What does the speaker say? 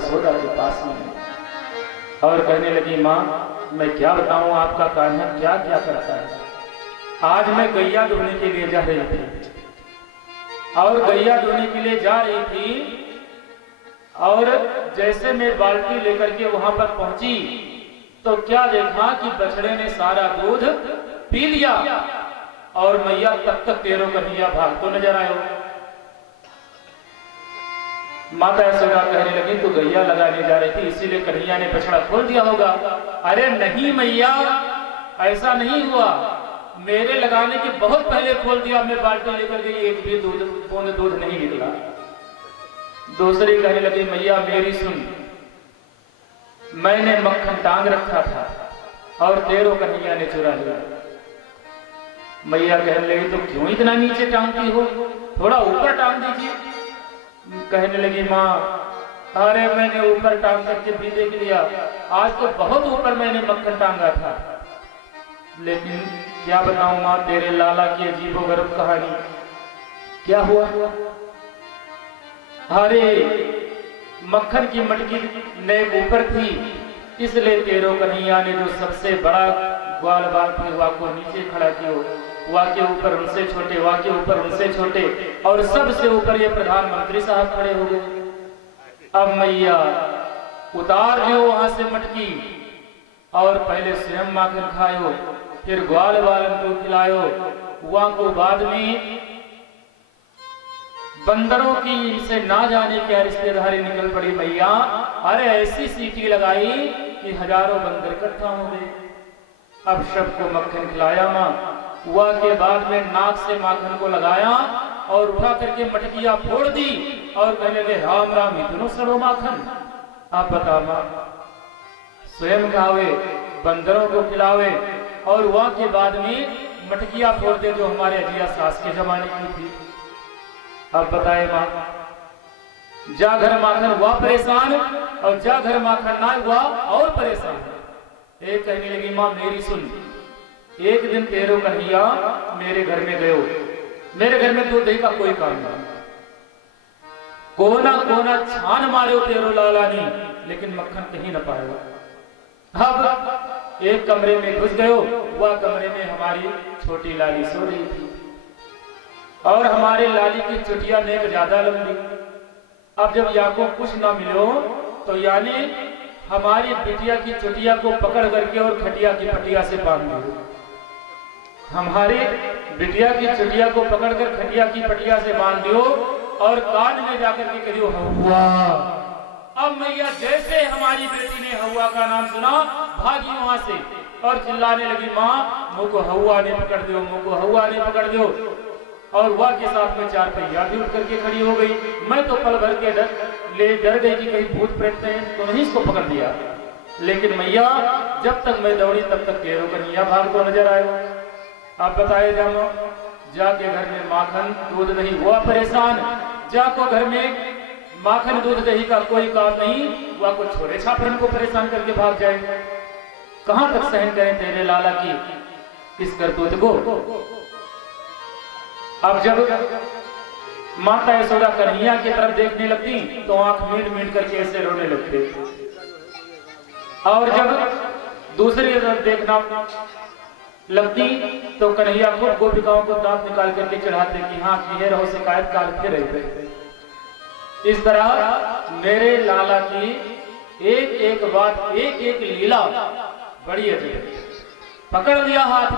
यशोदा के पास में और कहने लगी, माँ मैं क्या बताऊं आपका कान्हा क्या क्या करता है। आज मैं गैया धोने के लिए जा रही थी और गैया धोने के लिए जा रही थी और जैसे मैं बाल्टी लेकर के वहां पर पहुंची तो क्या देखा कि बछड़े ने सारा दूध पी लिया और मैया तब तक तेरो कन्हैया भागतो नजर आयो। माता यशोदा कहने लगी तू गैया लगाने जा रही थी इसीलिए कन्हैया ने बछड़ा खोल दिया होगा। अरे नहीं मैया, ऐसा नहीं हुआ, मेरे लगाने के बहुत पहले खोल दिया, मैं बाल्टी लेकर गई, एक भी दूध नहीं निकला। दूसरी कहने लगी, मैया मेरी सुन, मैंने मक्खन टांग रखा था और तेरो कन्हैया ने चुरा लिया। मैया कहने लगी तो क्यों इतना नीचे टांगती हो, थोड़ा ऊपर टांग दीजिए। कहने लगी, माँ अरे मैंने ऊपर टांग करके भी देख लिया, आज तो बहुत ऊपर मैंने मक्खन टांगा था, लेकिन क्या बताऊं माँ तेरे लाला की अजीबोगरीब कहानी। क्या हुआ? अरे मक्खन की मटकी नेक ऊपर थी, इसलिए तेरो कन्हैया ने जो सबसे बड़ा ग्वाल बाल थे वह को नीचे खड़ा किया, वह के ऊपर उनसे छोटे, वह के ऊपर उनसे छोटे और सबसे ऊपर ये प्रधानमंत्री साहब खड़े हो गए। अब मैया उतार लियो वहां से मटकी और पहले स्वयं माखन खायो, फिर ग्वाल बालन को खिलायो, वहां को बाद में बंदरों की से ना जाने क्या रिश्तेदारी निकल पड़ी मैया। अरे ऐसी सीटी लगाई कि हजारों बंदर इकट्ठा हो गए। अब सबको मक्खन खिलाया माँ, हुआ के बाद में नाक से माखन को लगाया और उठा करके मटकिया फोड़ दी और कहने लगे राम राम इतनो सड़ो माखन। आप बता माँ, स्वयं खावे, बंदरों को खिलावे और हुआ के बाद में मटकिया फोड़ दे जो हमारे अजिया सास के जमाने की थी। अब बताए माँ, जा घर माखन हुआ परेशान और जा घर माखन ना हुआ और परेशान। एक कहने लगी, माँ मेरी सुन, एक दिन तेरो कन्हैया मेरे घर में गयो, मेरे घर में दूध दही का कोई काम नहीं, कोना कोना छान मारे तेरो लाला ने, लेकिन मक्खन कहीं न पायो। अब एक कमरे में घुस गयो, वह कमरे में हमारी छोटी लाली सो रही थी और हमारे लाली की चुटिया नेक ज्यादा लंबी। अब जब याको कुछ ना मिलो तो यानी हमारी बिटिया की चुटिया को पकड़ करके और खटिया की पटिया से बांध दो। हमारी बिटिया की चुटिया को पकड़कर खटिया की पटिया से बांध दो और कान में जाकर के करियो हवा। अब मैया जैसे हमारी बेटी ने हवा का नाम सुना भागी वहां से और चिल्लाने लगी, माँ मुझको हवा ने पकड़ दो, मुझको हवा ने पकड़ दो। और वह के साथ में चार पहिया भी उठ करके खड़ी हो गई। मैं तो पल भर के डर गई कि कहीं भूत प्रेत ने तो नहीं इसको पकड़ दिया, लेकिन मैया जब तक मैं दौड़ी तब तक तेरो कन्हैया भाग को नजर आयो। आप बताए जाओ, जाके घर में माखन दूध दही हुआ परेशान, जाको घर में माखन दूध दही का कोई काम नहीं, वह को छोरे छापरन को परेशान करके भाग जाए। कहां तक सहन करें तेरे लाला की इस करतूत को। अब जब माता यशोदा कन्हैया की तरफ देखने लगती तो आंख मीट मीट करके ऐसे रोने लगते और जब दूसरी तरफ देखना लगती तो कन्हैया खुद गोपिकाओं को दांत निकाल करके चढ़ाते कि हाँ किए रहो शिकायत काल फिर रहते। इस तरह मेरे लाला की एक एक बात, एक एक लीला बड़ी अजीब। पकड़ लिया हाथ